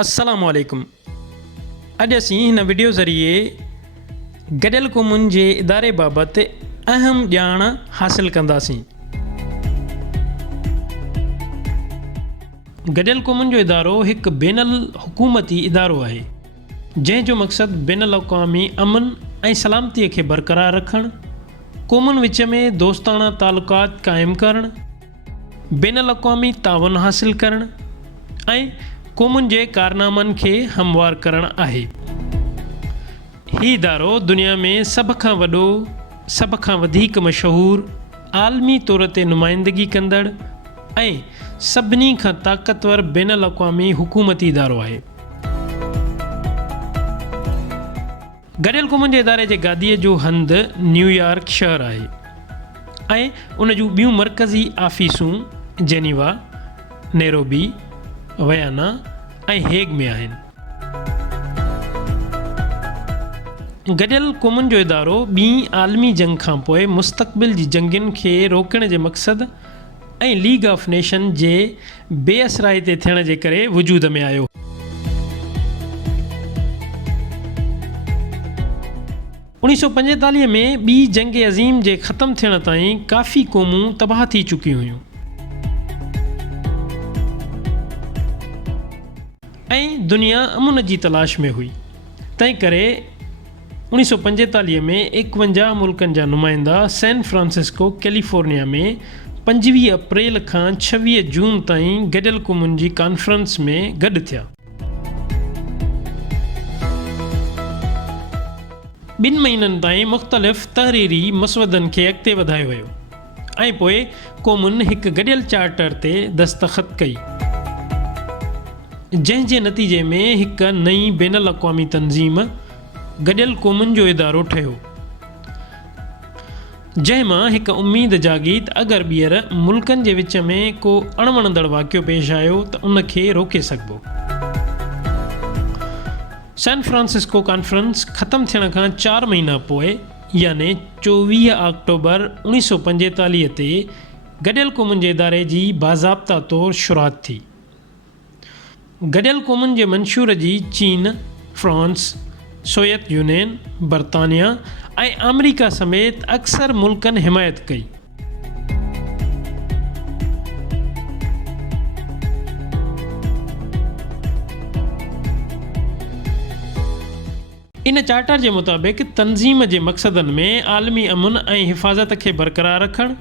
अस्सलाम वालेकुम। अॼु असीं हिन वीडियो ज़रिए गॾियल क़ौमुनि जे इदारे बाबति अहम ॼाण हासिल कंदासीं। गॾियल क़ौमुनि जो इदारो हिकु बैनुल हुकूमती इदारो आहे जंहिंजो मक़सदु बैनुल अक़वामी अमन ऐं सलामतीअ खे बरक़रार रखणु, क़ौमुनि विच में दोस्ताना तालुक़ात क़ाइमु करणु, बैनुल अक़वामी ताउन हासिल करणु ऐं क़ौमुनि जे कारनामनि खे हमवार करणु आहे। हीउ इदारो दुनिया में सभ खां वॾो, सभ खां वधीक मशहूरु, आलमी तौर ते नुमाइंदगी कंदड़ ऐं सभिनी खां ताक़तवर बैनुल अक़वामी हुकूमती इदारो आहे। गॾियल क़ौमुनि जे इदारे जे गादीअ जो हंधु न्यूयॉर्क शहर आहे ऐं उन जूं ॿियूं मरकज़ी आफ़ीसूं जेनीवा, नैरोबी, वयाना ऐं हेग में आहिनि। गॾियल क़ौमुनि जो इदारो ॿी आलमी जंग खां पोइ मुस्तक़बिल जी जंगुनि खे रोकण जे मक़सदु ऐं लीग ऑफ नेशन जे बेअसराई ते थियण जे करे वजूद में आयो। उणिवीह सौ 45 में ॿी जंग अज़ीम जे ख़तमु थियण ताईं काफ़ी क़ौमूं तबाह थी चुकियूं हुयूं ऐं दुनिया अमुन जी तलाश में हुई। तंहिं करे 1945 में 51 मुल्कनि जा नुमाइंदा सैन फ्रांसिस्को, कैलिफोर्निया में 25 अप्रैल खां 26 जून ताईं गॾियल क़ौमुनि जी कॉन्फ्रेंस में गॾु थिया। 2 महीननि ताईं मुख़्तलिफ़ तहरीरी मसवदनि खे अॻिते वधायो वियो ऐं पोइ क़ौमुनि हिकु गॾियल चार्टर ते दस्तख़त कई, जंहिं जे नतीजे में हिकु नई बैनुल अक़वामी तंज़ीम गॾियल क़ौमुनि जो इदारो ठहियो, जंहिं मां हिकु उमेद जागी त अगरि ॿीहर मुल्कनि जे विच में को अणवणंदड़ वाक़ियो पेश आयो त उन खे रोके सघिबो। सैन फ्रांसिस्को कॉन्फ्रेंस ख़तमु थियण खां 4 महीना पोइ यानी 24 अक्टूबर 1945 ते गॾियल क़ौमुनि जे इदारे जी बाज़ाब्ता तौरु शुरूआत थी। गॾियल क़ौमुनि जे मंशूर जी चीन, फ्रांस, सोवियत यूनियन, बरतानिया ऐं अमेरिका समेत अक्सर मुल्कनि हिमायत कई। इन चार्टर जे मुताबिक़ तंज़ीम जे मक़सदनि में आलमी अमन ऐं हिफ़ाज़त खे बरक़रार रखणु,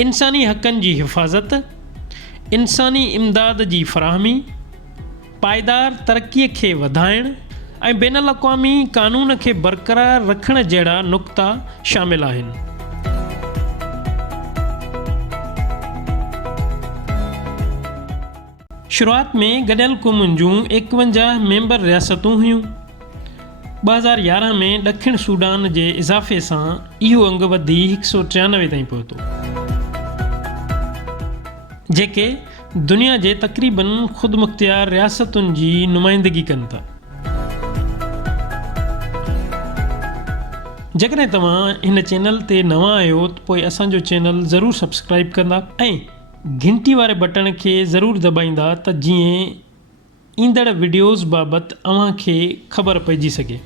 इंसानी हक़नि जी हिफ़ाज़त, इंसानी इमदाद जी फ़राहमी, पाइदार तरक़ीअ खे वधाइणु ऐं बैनुल अक़वामी क़ानून खे बरक़रार रखण जहिड़ा नुक़्ता शामिल आहिनि। शुरूआत में गॾियल क़ौमुनि जूं 51 मेंबर रियासतूं हुयूं। 2011 में ॾखिण सूडान जे इज़ाफ़े सां इहो अंग वधी 193 ताईं पहुतो, जेके दुनिया जे तक़रीबन ख़ुदमुख़्तियार रियासतुनि जी नुमाइंदगी कनि था। जेकॾहिं तव्हां हिन चैनल ते नवां आहियो त पोइ असांजो चैनल ज़रूरु सब्सक्राइब कंदा ऐं घंटी वारे बटण खे ज़रूरु दॿाईंदा त जीअं ईंदड़ वीडियोज़ बाबति अव्हांखे ख़बर पइजी सघे।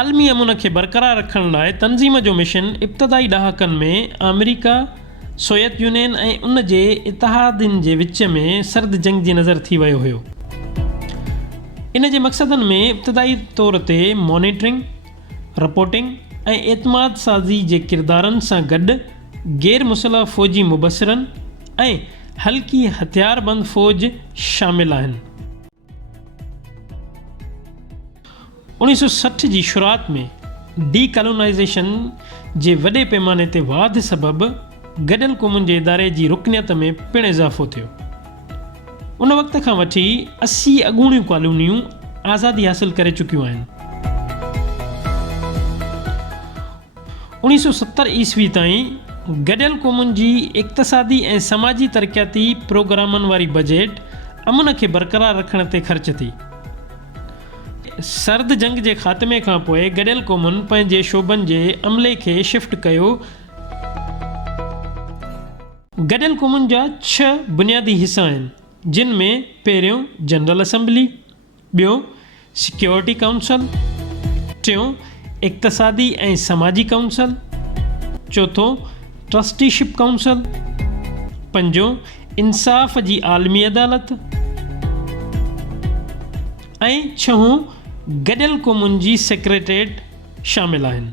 आलमी अमन खे बरक़रार रखण लाइ तंज़ीम जो मिशन इब्तिदाई ॾहाकनि में अमेरिका, सोवियत यूनियन ऐं उन जे इतिहादियुनि जे विच में सर्द जंग जी नज़र थी वियो हुयो। इन जे मक़सदनि में इब्तिदाई तौर ते मॉनिटरिंग, रिपोर्टिंग ऐं एतमाद साज़ी जे किरदारनि सां गॾु गैर मुसलह फ़ौजी मुबसरनि ऐं हल्की हथियारबंद फ़ौज शामिल आहिनि। 1960 जी शुरूआत में डीकॉलोनाइज़ेशन जे वॾे पैमाने ते वाध सबबि गॾियल क़ौमुनि जे इदारे जी रुकनियत में पिणु इज़ाफ़ो थियो। उन वक़्त खां वठी 80 अॻूणियूं कॉलोनियूं आज़ादी हासिल करे चुकियूं आहिनि। 1970 ईस्वी ताईं गॾियल क़ौमुनि जी इक़्तिसादी ऐं समाजी तरक़ियाती प्रोग्रामनि वारी बजट अमन खे बरक़रार रखण ते ख़र्च थी। सर्द जंग जे ख़ात्मे खां पोइ गॾियल क़ौमुनि पंहिंजे शोबनि जे अमले खे शिफ्ट कयो। गॾियल क़ौमुनि जा 6 बुनियादी हिस्सा आहिनि जिन में पहिरियों जनरल असम्बली, ॿियों सिक्योरिटी काउंसिल, टियों इक़्तिसादी ऐं समाजी काउंसिल, चौथों ट्रस्टीशिप काउंसिल, पंजों इंसाफ़ जी आलमी अदालत ऐं छहों गॾियल क़ौमुनि जी सेक्रेटेरिएट शामिल आहिनि।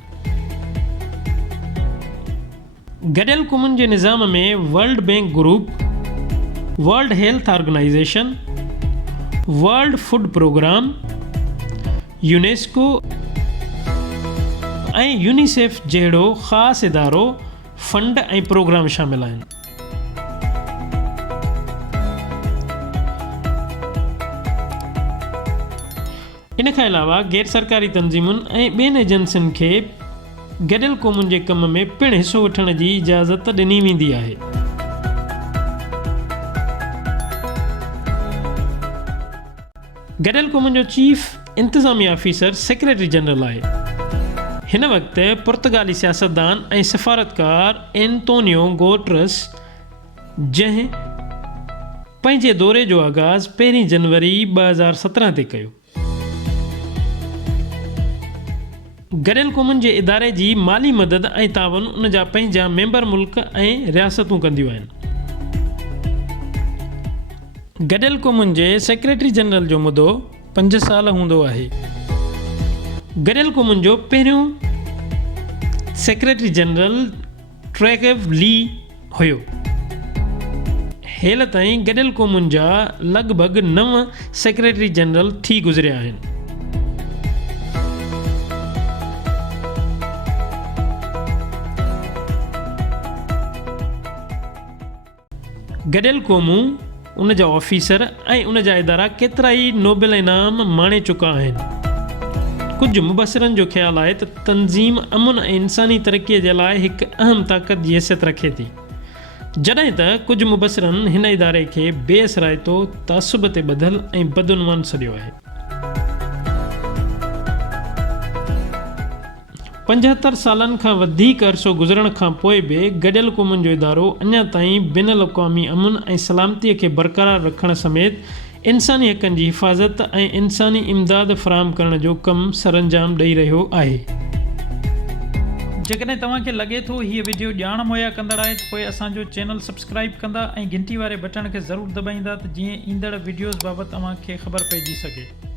गॾियल क़ौमुनि जे निज़ाम में World Bank group, World Health Organization, World Food Programme, UNESCO ऐं यूनिसेफ जहिड़ो ख़ासि इदारो, फंड ऐं प्रोग्राम शामिल आहिनि। इन खां अलावा गैर सरकारी तंज़ीमुनि ऐं ॿियनि एजेंसियुनि खे गॾियल क़ौमुनि जे कम में पिणु हिसो वठण जी इजाज़त ॾिनी वेंदी आहे। गॾियल क़ौमुनि जो चीफ इंतिज़ामी ऑफिसर सेक्रेटरी जनरल आहे। हिन वक़्तु पुर्तगाली सियासतदान ऐं सफ़ारतकार एंटोनियो गुटेरेस, जंहिं पंहिंजे दौरे जो आगाज़ 1 जनवरी 2017 ते कयो, गॾियल क़ौमुनि जे इदारे जी माली मदद ऐं तावन उन जा पंहिंजा मेंबर मुल्क ऐं रियासतूं कंदियूं आहिनि। गॾियल क़ौमुनि जे सेक्रेटरी जनरल जो मुदो 5 साल हूंदो आहे। गॾियल क़ौमुनि जो पहिरियों सेक्रेटरी जनरल ट्रेगव ली हुयो। हेल ताईं गॾियल क़ौमुनि जा लॻभॻि 9 सेक्रेटरी जनरल थी गुज़रिया आहिनि। गॾियल क़ौमूं, उन जा ऑफिसर ऐं उन जा इदारा केतिरा ई नोबेल इनाम माणे चुका आहिनि। कुझु मुबसरनि जो ख़्यालु आहे त तंज़ीम अमुन ऐं इंसानी तरक़ीअ जे लाइ हिकु अहम ताक़त जी हैसियत रखे थी, जॾहिं त कुझु मुबसरनि हिन इदारे खे बेअसराइतो, तअसुब ते ॿधल ऐं बदउनवान सॾियो आहे। 75 सालनि खां वधीक अरसो गुज़रण खां पोइ बि गॾियल क़ौमुनि जो इदारो अञा ताईं बिन अक़वामी अमुन ऐं सलामतीअ खे बरक़रार रखण समेत इंसानी हक़नि जी हिफ़ाज़त ऐं इंसानी इमदाद फ़राहम करण जो कमु सरअंजाम ॾेई रहियो आहे। जेकॾहिं तव्हांखे लॻे थो हीअ वीडियो ॼाण मुहैया कंदड़ आहे त पोइ असांजो चैनल सब्सक्राइब कंदा ऐं घंटी वारे बटण खे ज़रूरु दॿाईंदा त जीअं ईंदड़ वीडियोज़ बाबति तव्हांखे ख़बर पइजी सघे।